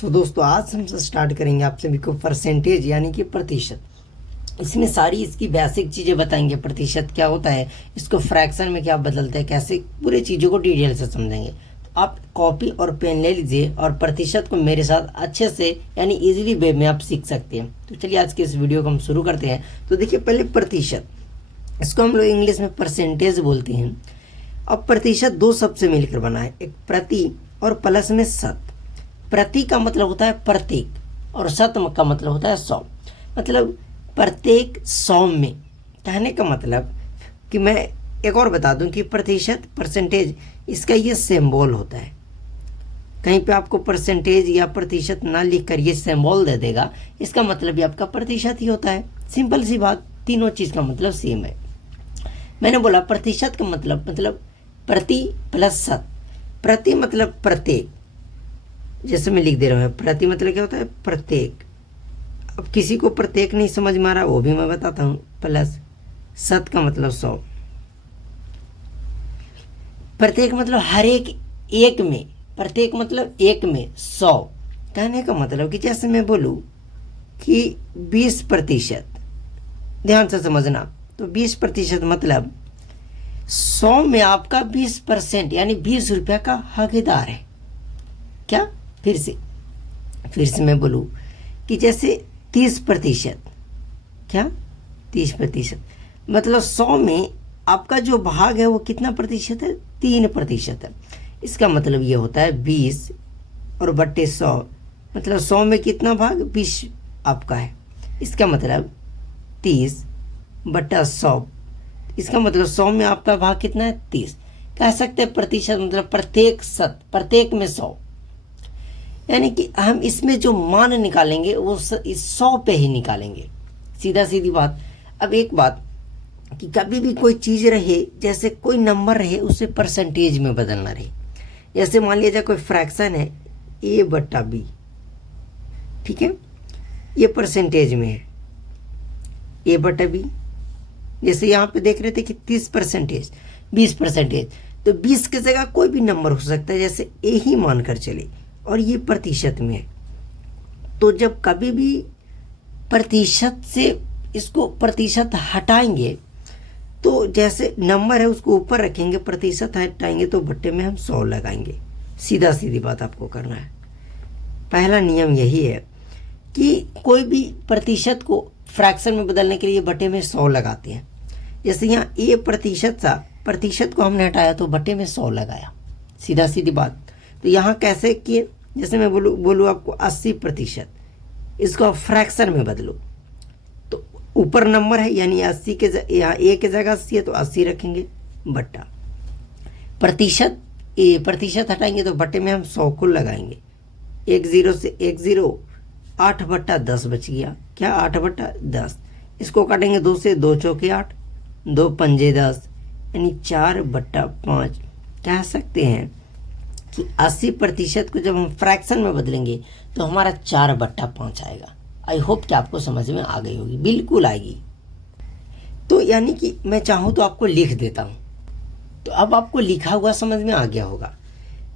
दोस्तों आज हम स्टार्ट करेंगे आप सभी को परसेंटेज यानी कि प्रतिशत। इसमें सारी इसकी बेसिक चीज़ें बताएंगे। प्रतिशत क्या होता है, इसको फ्रैक्शन में क्या बदलते हैं, कैसे पूरी चीज़ों को डिटेल से समझेंगे। तो आप कॉपी और पेन ले लीजिए और प्रतिशत को मेरे साथ अच्छे से यानी इजीली वे में आप सीख सकते हैं। तो चलिए आज के इस वीडियो को हम शुरू करते हैं। तो देखिए पहले प्रतिशत, इसको हम लोग इंग्लिश में परसेंटेज बोलते हैं। अब प्रतिशत दो शब्द से मिलकर बना है, एक प्रति और प्लस में शत। प्रति का मतलब होता है प्रत्येक और शत का मतलब होता है 100। मतलब प्रत्येक 100 में, कहने का मतलब कि मैं एक और बता दूं कि प्रतिशत परसेंटेज इसका ये सिंबल होता है। कहीं पे आपको परसेंटेज या प्रतिशत ना लिख कर ये सिंबल दे देगा, इसका मतलब ये आपका प्रतिशत ही होता है। सिंपल सी बात, तीनों चीज़ का मतलब सेम है। मैंने बोला प्रतिशत का मतलब प्रति प्लस शत। प्रति मतलब प्रत्येक, जैसे मैं लिख दे रहा हूँ। प्रति मतलब क्या होता है प्रत्येक। अब किसी को प्रत्येक नहीं समझ में आ रहा वो भी मैं बताता हूँ। प्लस शत का मतलब 100। प्रत्येक मतलब हर एक में, प्रत्येक मतलब एक में 100। कहने का मतलब कि जैसे मैं बोलूँ कि 20%, ध्यान से समझना। तो 20% मतलब 100 में आपका 20% यानी 20 रुपया का हकदार है। क्या, फिर से मैं बोलूँ कि जैसे 30%, क्या 30% मतलब 100 में आपका जो भाग है वो कितना प्रतिशत है, 3% है। इसका मतलब ये होता है 20 और बट्टे 100, मतलब 100 में कितना भाग 20 आपका है। इसका मतलब 30 बट्टा 100, इसका मतलब 100 में आपका भाग कितना है 30। कह सकते हैं प्रतिशत मतलब प्रत्येक शत, प्रत्येक में 100। यानी कि हम इसमें जो मान निकालेंगे वो इस 100 पे ही निकालेंगे, सीधा सीधी बात। अब एक बात कि कभी भी कोई चीज़ रहे, जैसे कोई नंबर रहे उसे परसेंटेज में बदलना रहे। जैसे मान लिया जाए कोई फ्रैक्शन है a बट्टा b, ठीक है, ये परसेंटेज में है a बट्टा b। जैसे यहाँ पे देख रहे थे कि 30%, 20%, तो 20 की जगह कोई भी नंबर हो सकता है, जैसे a ही मानकर चले, और ये प्रतिशत में है। तो जब कभी भी प्रतिशत से इसको प्रतिशत हटाएंगे तो जैसे नंबर है उसको ऊपर रखेंगे, प्रतिशत हटाएंगे तो बट्टे में हम 100 लगाएंगे। सीधा सीधी बात आपको करना है। पहला नियम यही है कि कोई भी प्रतिशत को फ्रैक्शन में बदलने के लिए बट्टे में 100 लगाते हैं। जैसे यहाँ a% था, प्रतिशत को हमने हटाया तो बट्टे में 100 लगाया, सीधा सीधी बात। तो यहाँ कैसे किए, जैसे मैं बोलूँ आपको 80%, इसको आप फ्रैक्शन में बदलो तो ऊपर नंबर है यानी 80 के यहाँ a के जगह 80 है तो 80 रखेंगे बट्टा प्रतिशत हटाएंगे तो बट्टे में हम 100 को लगाएंगे। 10 से 10, 8 बट्टा 10 बच गया। क्या 8 बट्टा 10, इसको काटेंगे 2 से, 2 चौके 8, 2 पंजे 10 यानी 4 बट्टा 5। कह सकते हैं कि 80% को जब हम फ्रैक्शन में बदलेंगे तो हमारा 4 बट्टा 5 आएगा। आई होप कि आपको समझ में आ गई होगी, बिल्कुल आएगी। तो यानी कि मैं चाहूँ तो आपको लिख देता हूँ, तो अब आपको लिखा हुआ समझ में आ गया होगा।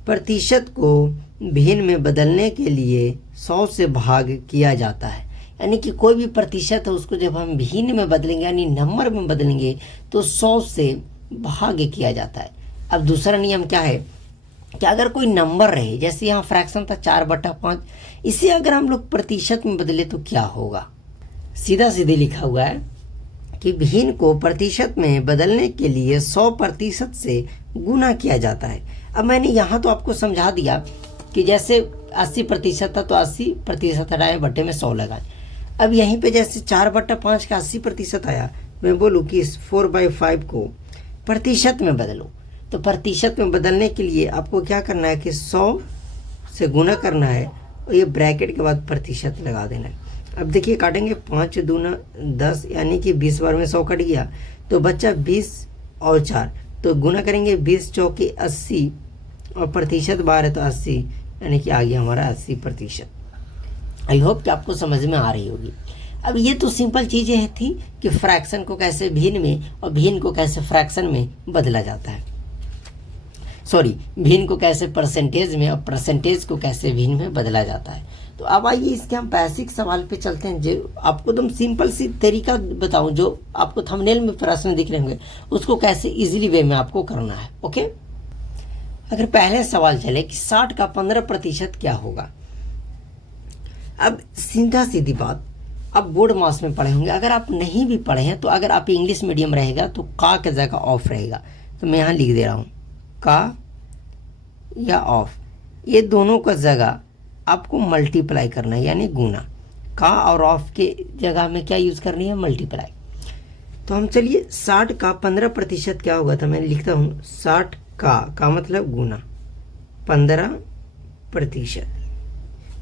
प्रतिशत को भिन्न में बदलने के लिए 100 से भाग किया जाता है। यानी कि कोई भी प्रतिशत है उसको जब हम भिन्न में बदलेंगे यानी नंबर में बदलेंगे तो 100 से भाग किया जाता है। अब दूसरा नियम क्या है कि अगर कोई नंबर रहे, जैसे यहाँ फ्रैक्शन था 4 बट्टा 5, इसे अगर हम लोग प्रतिशत में बदले तो क्या होगा। सीधा सीधे लिखा हुआ है कि भिन्न को प्रतिशत में बदलने के लिए 100% से गुना किया जाता है। अब मैंने यहाँ तो आपको समझा दिया कि जैसे 80% था तो 80% हटाए बट्टे में 100 लगाए। अब यहीं पे जैसे 4 बट्टा 5 का 80% आया, मैं बोलूँ कि इस 4/5 को प्रतिशत में बदलो, तो प्रतिशत में बदलने के लिए आपको क्या करना है कि 100 से गुना करना है और ये ब्रैकेट के बाद प्रतिशत लगा देना है। अब देखिए काटेंगे 5 दूना 10 यानी कि 20 बार में 100 कट गया तो बच्चा 20 और 4, तो गुना करेंगे 20 चौके 80 और प्रतिशत बार है तो 80 यानी कि आ गया हमारा 80%। आई होप कि आपको समझ में आ रही होगी। अब ये तो सिंपल चीज़ें थी कि फ्रैक्शन को कैसे भिन्न में और भिन्न को कैसे फ्रैक्शन में बदला जाता है। सॉरी भिन्न को कैसे परसेंटेज में और परसेंटेज को कैसे भिन्न में बदला जाता है। तो अब आइए इसके हम बेसिक सवाल पे चलते हैं। जो आपको एकदम सिंपल सी तरीका बताऊं, जो आपको थंबनेल में प्रश्न दिख रहे होंगे उसको कैसे इजीली वे में आपको करना है। ओके, अगर पहले सवाल चले कि 60 का 15% क्या होगा। अब सीधा सीधी बात, आप बोर्ड मास में पढ़े होंगे, अगर आप नहीं भी पढ़े हैं तो अगर आप इंग्लिश मीडियम रहेगा तो का की जगह ऑफ रहेगा। तो मैं यहाँ लिख दे रहा हूँ का या ऑफ, ये दोनों का जगह आपको मल्टीप्लाई करना है यानी गुना। का और ऑफ के जगह में क्या यूज करनी है, मल्टीप्लाई। तो हम चलिए 60 का 15% क्या होगा। तो मैं लिखता हूँ 60 का मतलब गुना 15%।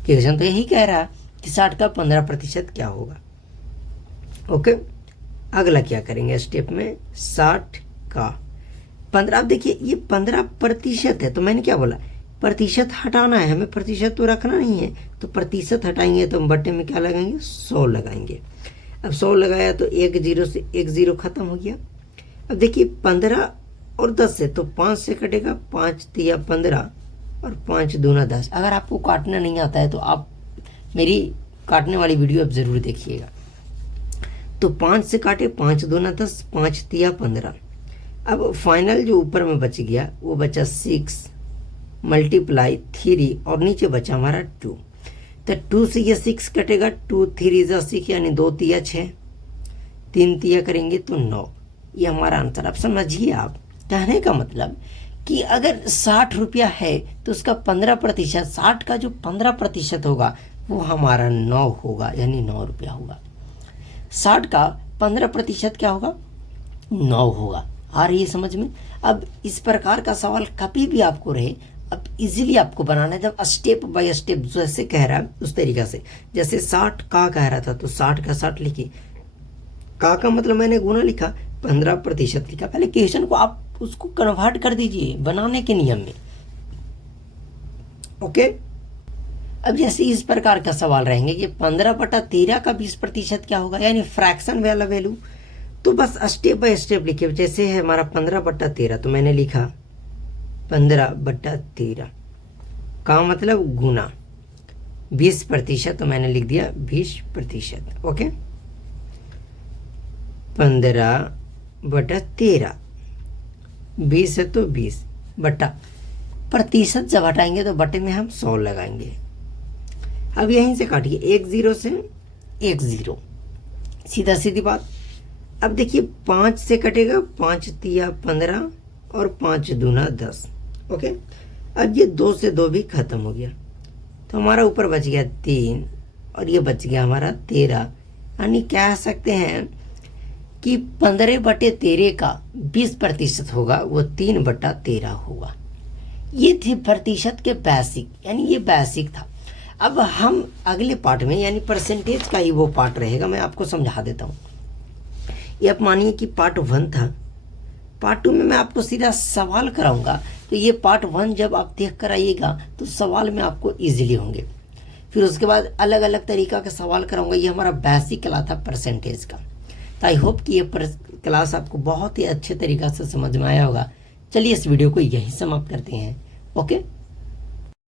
क्वेश्चन तो यही कह रहा है कि 60 का 15% क्या होगा। ओके, अगला क्या करेंगे स्टेप में, 60 का 15। अब देखिए ये 15% है, तो मैंने क्या बोला, प्रतिशत हटाना है हमें, प्रतिशत तो रखना नहीं है। तो प्रतिशत हटाएंगे तो हम बट्टे में क्या लगाएंगे, 100 लगाएंगे। अब 100 लगाया तो एक जीरो से एक जीरो खत्म हो गया। अब देखिए 15 और 10 से, तो 5 से कटेगा, 5 तिया 15 और 5 दूना 10। अगर आपको काटना नहीं आता है तो आप मेरी काटने वाली वीडियो अब जरूर देखिएगा। तो 5 से काटे, 5 दूना 10, 5 तिया 15। अब फाइनल जो ऊपर में बच गया वो बचा 6 मल्टीप्लाई 3 और नीचे बचा हमारा 2। तो 2 से ये 6 कटेगा, 2 3 जा 6 यानी 2 तिया 6, 3 तिया करेंगे तो 9। ये हमारा आंसर। अब समझिए, आप कहने का मतलब कि अगर 60 रुपया है तो उसका 15%, 60 का जो 15% होगा वो हमारा 9 होगा यानी 9 रुपया होगा। 60 का 15% क्या होगा, 9 होगा। आ रही है समझ में। अब इस प्रकार का सवाल कभी भी आपको रहे, अब इजीली आपको बनाना है, जब स्टेप बाय स्टेप जैसे कह रहा है उस तरीका से। जैसे 60 का कह रहा था तो 60 का 60 लिखिए, का मतलब मैंने गुना लिखा, 15% लिखा। पहले क्वेश्चन को आप उसको कन्वर्ट कर दीजिए बनाने के नियम में। ओके, अब जैसे इस प्रकार का सवाल रहेंगे कि 15/13 का 20% क्या होगा, यानी फ्रैक्शन वाला वैल्यू। तो बस स्टेप बाय स्टेप लिखिए। जैसे है हमारा 15/13, तो मैंने लिखा 15/13 का मतलब गुना 20%, तो मैंने लिख दिया 20%। ओके, 15/13, 20 है तो 20 बटा, प्रतिशत जब हटाएंगे तो बटे में हम 100 लगाएंगे। अब यहीं से काटिए, 1 0 से 1 0, सीधा सीधी बात। अब देखिए 5 से कटेगा, 5 तिया 15 और 5 दूना 10। ओके, अब ये 2 से 2 भी खत्म हो गया, तो हमारा ऊपर बच गया 3 और ये बच गया हमारा 13। यानी कह सकते हैं कि 15/13 का 20% होगा, वो 3/13 होगा। ये थी प्रतिशत के बेसिक, यानी ये बेसिक था। अब हम अगले पार्ट में, यानी परसेंटेज का ही वो पार्ट रहेगा, मैं आपको समझा देता हूँ। ये आप मानिए कि पार्ट 1 था, पार्ट 2 में मैं आपको सीधा सवाल कराऊंगा। तो ये पार्ट 1 जब आप देख कर आइएगा तो सवाल में आपको इजीली होंगे। फिर उसके बाद अलग अलग तरीका का सवाल कराऊंगा। ये हमारा बेसिक क्लास था परसेंटेज का। तो आई होप कि ये क्लास आपको बहुत ही अच्छे तरीक़ा से समझ में आया होगा। चलिए इस वीडियो को यहीं समाप्त करते हैं। ओके।